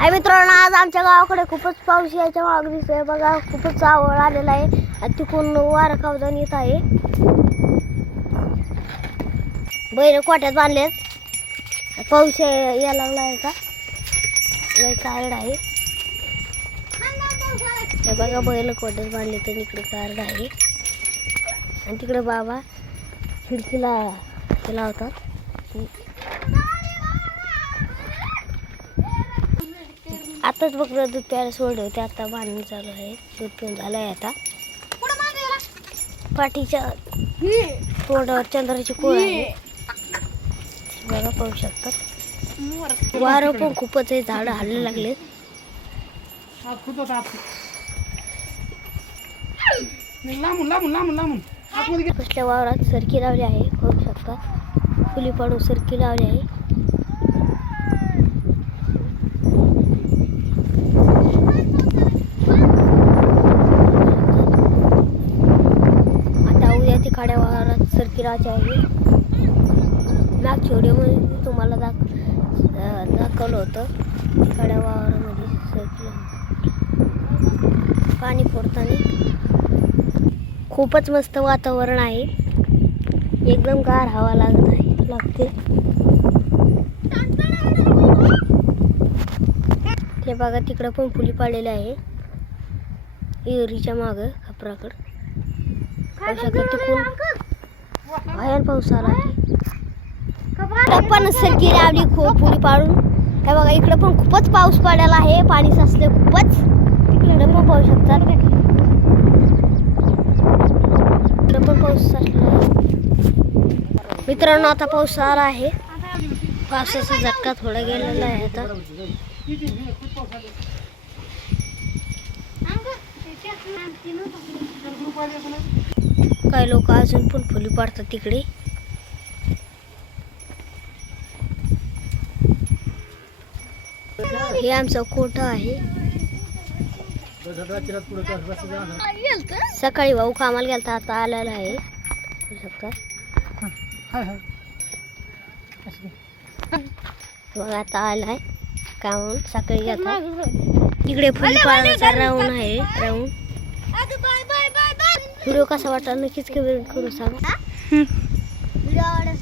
हाय मित्रांनो, आज आमच्या गावाकडे खूपच पाऊस यायच्या मागे दिसतोय बघा. खूपच आवड आलेला आहे आणि तिकडून वारा खावजान येत आहे. बैल कोट्यात बांधलेत. पाऊस यायला लागला आहे का कारड आहे. हे बघा बैल कोट्यात बांधले तर इकडे कारड आहे आणि तिकडे बाबा खिडकीला लावतात. आताच बघ दूध प्यायला सोडलं होते. आता बांधणं चालू आहे. दूध पिऊन झालं आहे. आता पाठीच्या तोंडावर चंद्राची कोळ आहे बघा, पाहू शकतात. वारं पण खूपच आहे. झाडं हल्ले लागले. कसल्या वावरात सरकी लावली आहे पाहू शकतात. फुली पाडून सरकी लावली आहे. खाड्या वावरात सरकी राहायची आहे. मागच्या व्हिडिओमध्ये तुम्हाला दाखवलं होतं. खाड्या वावरामध्ये सरकी पाणी फोडताना खूपच मस्त वातावरण आहे. एकदम गार हवा लागते. ते बघा तिकडं पण फुली पाडलेली आहे विहिरीच्या मागं खपराकडं. बाहेर पाऊस आला पण सरकी लावली खूप फुली पाडून. हे बघा इकडे पण खूपच पाऊस पडलेला आहे. पाणी साचले खूपच. इकडे पण पाहू शकतात. इकडे पण पाऊस साचला आहे. मित्रांनो, आता पाऊस आला आहे. पावसाचा झटका थोडा गेलेला आहे. आता काही लोक अजून पण फुली पाडतात तिकडे. हे आमचं कोठा आहे. सकाळी भाऊ कामाला गेलता, आता आलेला आहे. आता आलाय कामावून. सकाळी गेलता. तिकडे फुली पाडायचा राऊंड आहे. राऊंड व्हिडिओ कसा वाटला नक्कीच कमेंट करून सांगा. व्हिडिओ आवडला